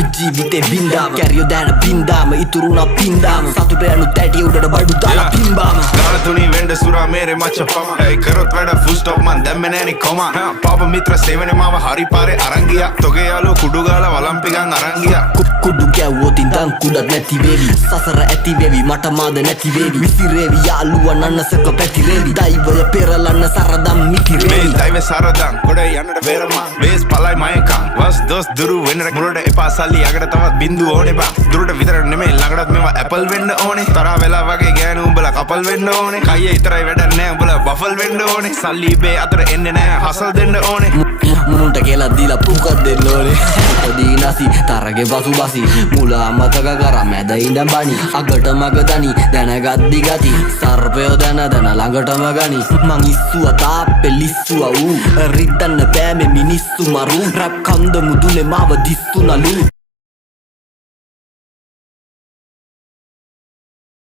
අපි ජීවිතේ බින්දාම කැරියෝ දැන බින්දාම ඉතුරුනා පින්දාම සතුට යනු තැටි උඩට බඩු දාලා පිම්බාම ගාන තුනී වෙන්ඩ සුරා මේරේ මච්ච පම ඇයි කරොත් වැඩ ෆුල් ස්ටොප් මන් දැම්මේ නෑනේ කොම පාප මිත්‍ර සේවනේ මාව හරි පාරේ අරන් ගියා තොගේ යාළුවෝ කුඩු ගාලා වලම්පිකන් අරන් ගියා කුඩු ගැව්වොත් ඉඳන් කුඩක් නැති වේවි සසර ඇති වේවි මට මාද නැති වේවි විසිරේවි යාළුවා නන්නසක පැතිරේවි දෛවය පෙරලන්න සරදම් මිතිරේවි මේ දෛව සරදම් ගොඩ යන්නට වේරමා වේස් පලයි මයකම් වස් දොස් දුරු වෙන්න මුලට එපා සල්ලි යකට තවත් බින්දු ඕනේ බා දුරට විතර නෙමෙයි ළඟටත් මේවා ඇපල් වෙන්න ඕනේ තරහ වෙලා වගේ ගෑනු උඹලා කපල් වෙන්න ඕනේ කයියේ ඉතරයි වැඩක් නෑ උඹලා බෆල් වෙන්න ඕනේ සල්ලි බේ අතර එන්නේ නෑ හසල් දෙන්න ඕනේ මුන්ට කියලා දීලා පුකක් දෙන්න ඕනේ පොඩි නැසි තරගේ පසු බසි මුලා මතක කරා මැද ඉඳන් බණි අගට මග දනි දැනගද්දි ගති සර්පයෝ දැන ළඟටම ගනි මං ඉස්සුවා තාප්පේ ලිස්සුවා ඌ රිද්දන්න බෑ මේ මිනිස්සු මරු රැප් කන්ද මුදුනේ මාව දිස්සුනලු